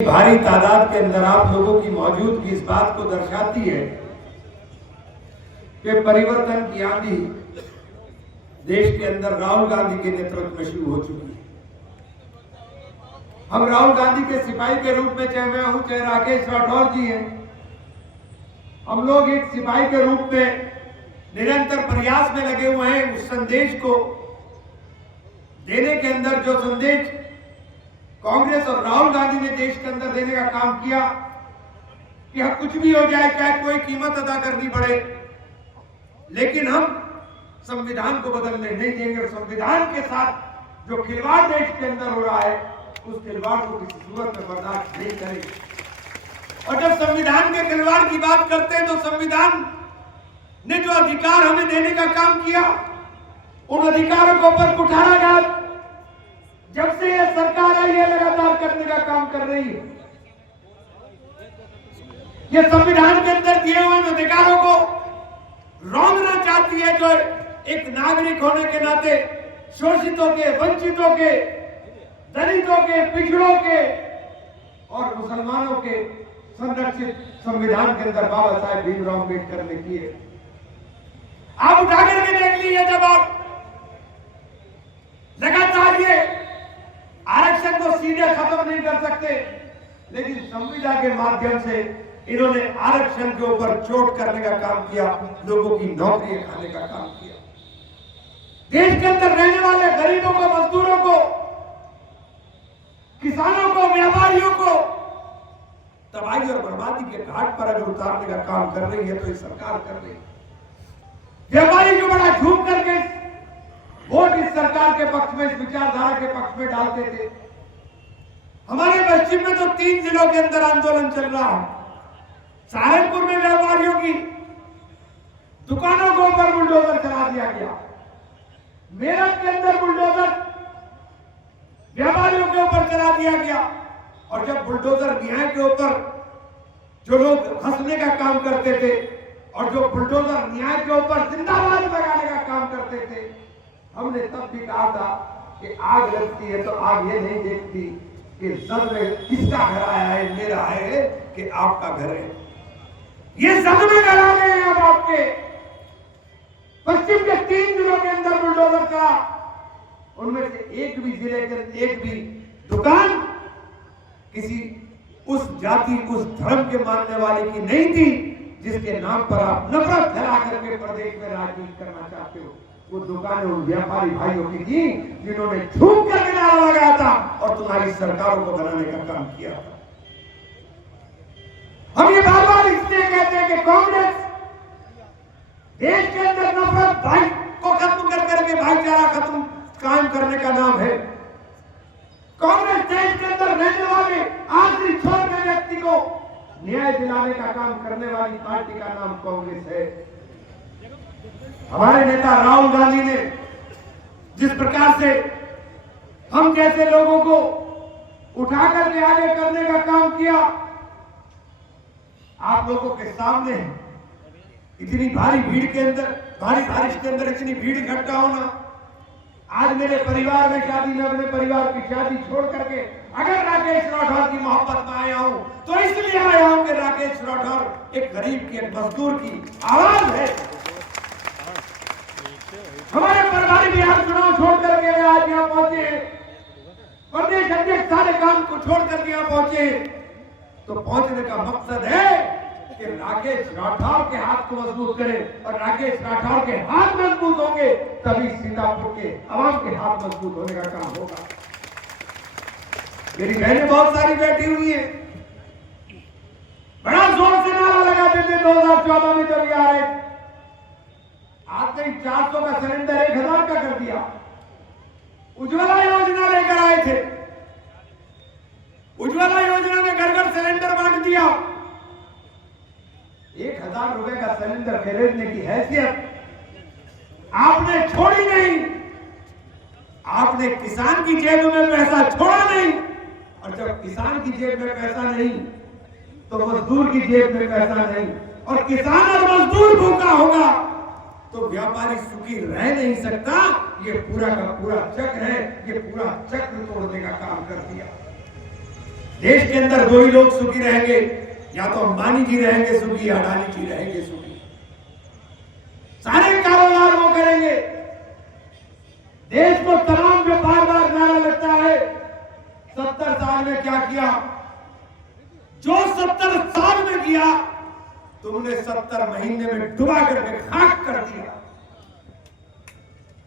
भारी तादाद के अंदर आप लोगों की मौजूदगी इस बात को दर्शाती है कि परिवर्तन की आंधी देश के अंदर राहुल गांधी के नेतृत्व में शुरू हो चुकी है। हम राहुल गांधी के सिपाही के रूप में, चाहे मैं हूं चाहे राकेश राठौर जी हैं, हम लोग एक सिपाही के रूप में निरंतर प्रयास में लगे हुए हैं उस संदेश को देने के अंदर जो संदेश कांग्रेस और राहुल गांधी ने देश के अंदर देने का काम किया कि हम कुछ भी हो जाए, चाहे कोई कीमत अदा करनी पड़े, लेकिन हम संविधान को बदलने नहीं देंगे। संविधान के साथ जो खिलवाड़ देश के अंदर हो रहा है उस खिलवाड़ को किसी सूरत में बर्दाश्त नहीं करेंगे। और जब संविधान के खिलवाड़ की बात करते हैं तो संविधान ने जो अधिकार हमें देने का काम किया, उन अधिकारों को ऊपर कुठाराघात जब से यह सरकार आई है लगातार करने का काम कर रही है। यह संविधान के अंदर दिए हुए अधिकारों को रौंदना चाहती है, जो एक नागरिक होने के नाते शोषितों के, वंचितों के, दलितों के, पिछड़ों के और मुसलमानों के संरक्षित संविधान के अंदर बाबा साहेब भीमराव अम्बेडकर ने किए। आप उठा करके देख लीजिए, जब आप लगातार ये आरक्षण को सीधे खत्म नहीं कर सकते, लेकिन संविदा के माध्यम से इन्होंने आरक्षण के ऊपर चोट करने का काम किया, लोगों की नौकरियां खाने का काम किया। देश के अंदर रहने वाले गरीबों को, मजदूरों को, किसानों को, व्यापारियों को तबाही और बर्बादी के घाट पर अगर उतारने का काम कर रही है तो ये सरकार कर रही है। व्यापारी जो बड़ा झूठ करके वोट इस सरकार के पक्ष में, इस विचारधारा के पक्ष में डालते थे। हमारे पश्चिम में तो 3 जिलों के अंदर आंदोलन चल रहा है। सहारनपुर में व्यापारियों की दुकानों को ऊपर बुलडोजर चला दिया गया। मेरठ के अंदर बुलडोजर व्यापारियों के ऊपर चला दिया गया। और जब बुलडोजर न्याय के ऊपर जो लोग हंसने का काम करते थे और जो बुलडोजर न्याय के ऊपर जिंदाबाद लगाने का काम करते थे, हमने तब भी कहा था कि आग लगती है तो आग ये नहीं देखती कि जद में किसका घर आया है, मेरा है कि आपका घर है। ये जद में घर आ गए हैं अब आपके। पश्चिम के 3 जिलों के अंदर बुलडोजर चला, उनमें से एक भी जिले के एक भी दुकान किसी उस जाति, उस धर्म के मानने वाले की नहीं थी जिसके नाम पर आप नफरत फैला करके प्रदेश में राजनीति करना चाहते हो। वो दुकानें उन व्यापारी भाइयों की थी जिन्होंने झूठ करके नारा लगाया था और तुम्हारी सरकारों को बनाने का काम किया था। हम ये बार बार इसलिए कहते हैं कि कांग्रेस देश के अंदर नफरत भाई को खत्म कर करके भाईचारा खत्म कायम करने का नाम है। कांग्रेस देश के अंदर रहने वाले आखिरी छोटे व्यक्ति को न्याय दिलाने का काम करने वाली पार्टी का नाम कांग्रेस है। हमारे नेता राहुल गांधी ने जिस प्रकार से हम जैसे लोगों को उठाकर के आगे करने का काम किया, आप लोगों के सामने इतनी भारी भीड़ के अंदर, भारी बारिश के अंदर इतनी भीड़ इकट्ठा होना, आज मेरे परिवार में शादी, मैं अपने परिवार की शादी छोड़ करके अगर राकेश राठौर की मोहब्बत में आया हूं तो इसलिए आया हूं कि राकेश राठौर एक गरीब की, एक मजदूर की आवाज है। हमारे प्रभारी बिहार चुनाव छोड़ करके आज यहाँ पहुंचे, प्रदेश अध्यक्ष सारे काम को छोड़ करके यहाँ पहुंचे, तो पहुंचने का मकसद है कि राकेश राठौर के हाथ को मजबूत करें, और राकेश राठौर के हाथ मजबूत होंगे तभी सीतापुर के आवाम के हाथ मजबूत होने का काम होगा। मेरी बहनें बहुत सारी बैठी हुई है, बड़ा जोर से नारा लगाते थे 2014 में जब ये आ रहे, आज नहीं 400 का सिलेंडर 1000 का कर दिया। उज्ज्वला योजना लेकर आए थे, उज्ज्वला योजना में घर घर सिलेंडर बांट दिया। 1000 रुपए का सिलेंडर खरीदने की हैसियत आपने छोड़ी नहीं। आपने किसान की जेब में पैसा छोड़ा नहीं, और जब किसान की जेब में पैसा नहीं तो मजदूर की जेब में पैसा नहीं, और किसान और मजदूर भूखा होगा तो व्यापारी सुखी रह नहीं सकता। ये पूरा का पूरा चक्र है, ये पूरा चक्र तोड़ने का काम कर दिया। देश के अंदर दो ही लोग सुखी रहेंगे, या तो अंबानी जी रहेंगे सुखी या अडानी जी रहेंगे सुखी। सारे कारोबार वो करेंगे। देश को तमाम जो बार बार नारा लगता है 70 साल में क्या किया, जो 70 साल में किया तुमने 70 महीने में डुबा करके खाक कर दिया।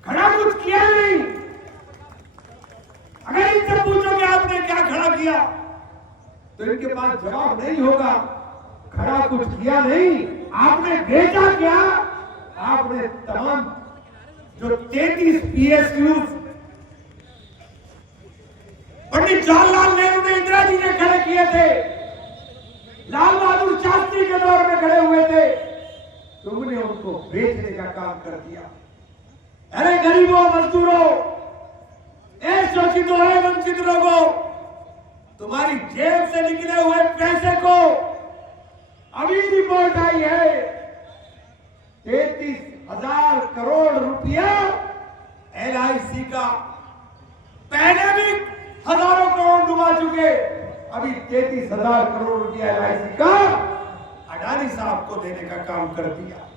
खड़ा कुछ किया नहीं। अगर इनसे पूछोगे आपने क्या खड़ा किया तो इनके पास जवाब नहीं होगा। खड़ा कुछ किया नहीं, आपने भेजा क्या? आपने तमाम जो 33 PSUs पंडित जवाहरलाल नेहरू ने, इंदिरा जी ने खड़े किए थे, लाल बहादुर शास्त्री के दौर में खड़े हुए थे, तुमने उनको बेचने का काम कर दिया। अरे गरीबों, मजदूरों, शोषितों, वंचित लोगों, तुम्हारी जेब से निकले हुए पैसे को अभी रिपोर्ट आई है 33,000 करोड़ रुपया LIC का, पहले भी हजारों करोड़ डुबा चुके, अभी 33,000 करोड़ रुपया LIC का अडानी साहब को देने का काम कर दिया।